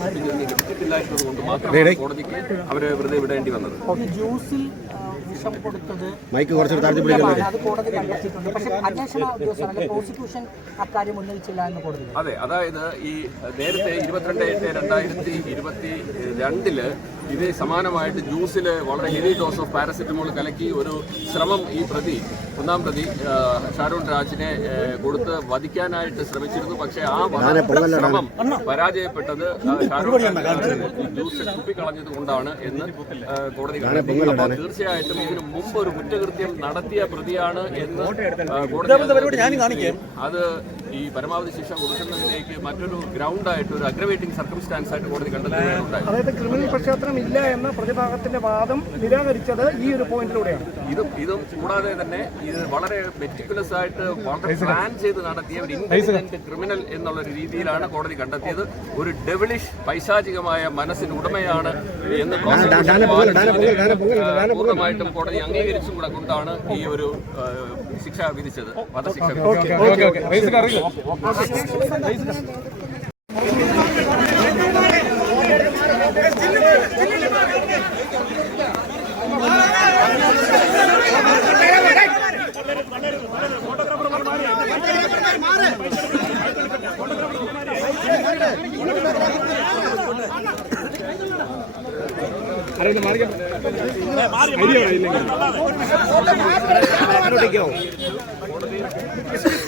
മാത്രമാണ് കോടതിക്ക് അവരെ വെറുതെ വിടേണ്ടി വന്നത്. ജ്യൂസിൽ ആ, വിഷം കൊടുത്തത് മൈക്ക് കുറച്ച് താഴ്ത്തി പിടിക്കുന്നത് അത് കോടതി കണ്ടെത്തിയിട്ടുണ്ട്. പക്ഷേ അന്വേഷണ ഉദ്യോഗസ്ഥർ അല്ലെങ്കിൽ പ്രോസിക്യൂഷൻ അക്കാര്യം ഉന്നയിച്ചില്ല എന്ന് കോടതി അതെ അതായത് ഈ നേരത്തെ ഇരുപത്തിരണ്ട് എട്ട് രണ്ടായിരത്തി ഇരുപത്തി രണ്ടിൽ ഇത് സമാനമായിട്ട് ജ്യൂസിൽ വളരെ ഹെവി ഡോസ് ഓഫ് പാരസെറ്റമോൾ കലക്കി ഒരു ശ്രമം ഈ പ്രതി ഒന്നാം പ്രതി ഷാരൂൺ രാജിനെ കൊടുത്ത് വധിക്കാനായിട്ട് ശ്രമിച്ചിരുന്നു. പക്ഷേ ആ ശ്രമം പരാജയപ്പെട്ടത് ഷാരൂൺ ജ്യൂസ് തുപ്പിക്കളഞ്ഞത് കൊണ്ടാണ് എന്ന് കോടതി കണ്ടെത്തി. തീർച്ചയായിട്ടും ഇതിനു മുമ്പ് ഒരു കുറ്റകൃത്യം നടത്തിയ പ്രതിയാണ് എന്ന് കോടതി അത് ഈ പരമാവധി ശിക്ഷ കൊടുക്കുന്നതിലേക്ക് മറ്റൊരു ഗ്രൗണ്ട് ആയിട്ട് ഒരു അഗ്രവേറ്റിംഗ് സർക്കംസ്റ്റാൻസ് ആയിട്ട് കോടതി കണ്ടെത്തുകയുണ്ടായി അതായത് ക്രിമിനൽ പശ്ചാത്തലം ഇല്ല എന്ന പ്രതിഭാഗത്തിന്റെ വാദം നിരാകരിച്ചത് ഈ ഒരു പോയിന്റിലൂടെയാണ്. ഇതും ഇതും കൂടാതെ തന്നെ ഇത് വളരെ മെറ്റിക്കുലസ് ആയിട്ട് വളരെ പ്ലാൻ ചെയ്ത് നടത്തിയ ഒരു ഇന്റലിജന്റ് ക്രിമിനൽ എന്നുള്ള ഒരു രീതിയിലാണ് കോടതി കണ്ടെത്തിയത്. ഒരു ഡെവിളിഷ് പൈശാചികമായ മനസ്സിന് ഉടമയാണ് എന്ന് പൂർണമായിട്ടും കോടതി അംഗീകരിച്ചും കൂടെ കൊണ്ടാണ് ഈ ഒരു ശിക്ഷ വിധിച്ചത് വധശിക്ഷ വിധിച്ചത് പ്രോസിക്യൂഷന്റെ ആവശ്യം അംഗീകരിച്ചിരിക്കുന്നു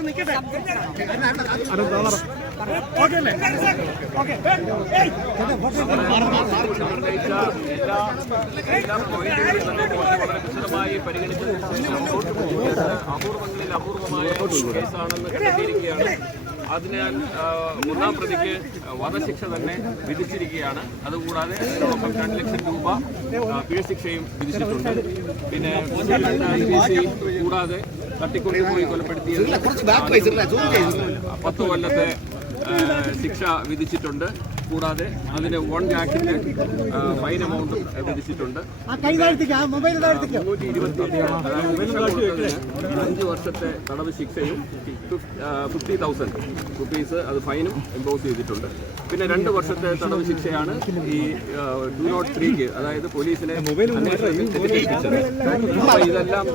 നിൽക്കട്ടെ ഉന്നയിച്ച എല്ലാ എല്ലാ പോയിന്റുകളും വളരെ വിശദമായി പരിഗണിച്ച് അപൂർവങ്ങളിൽ അപൂർവമായ കേസാണെന്ന് കണ്ടെത്തിയിരിക്കുകയാണ് അതിനാൽ മൂന്നാം ഒന്നാം പ്രതിക്ക് വധശിക്ഷ തന്നെ വിധിച്ചിരിക്കുകയാണ്. അതുകൂടാതെ അതിനോടൊപ്പം രണ്ട് ലക്ഷം രൂപ പിഴ പിഴശിക്ഷയും വിധിച്ചിട്ടുണ്ട്. പിന്നെ കൂടാതെ തട്ടിക്കൊണ്ടുപോയി കൊലപ്പെടുത്തിയ പത്ത് കൊല്ലത്തെ ശിക്ഷ വിധിച്ചിട്ടുണ്ട്. കൂടാതെ അതിന് വൺ ലാഖിന്റെ ഫൈൻ എമൗണ്ട് വിധിച്ചിട്ടുണ്ട് മുന്നൂറ്റി ഇരുപത്തി അഞ്ച് വർഷത്തെ തടവ് ശിക്ഷയും ഫിഫ്റ്റി തൗസൻഡ് റുപ്പീസ് അത് ഫൈനും ഇമ്പോസ് ചെയ്തിട്ടുണ്ട്. പിന്നെ രണ്ട് വർഷത്തെ തടവ് ശിക്ഷയാണ് ഈ ടു നോട്ട് ത്രീക്ക് അതായത് പോലീസിനെ ഇതെല്ലാം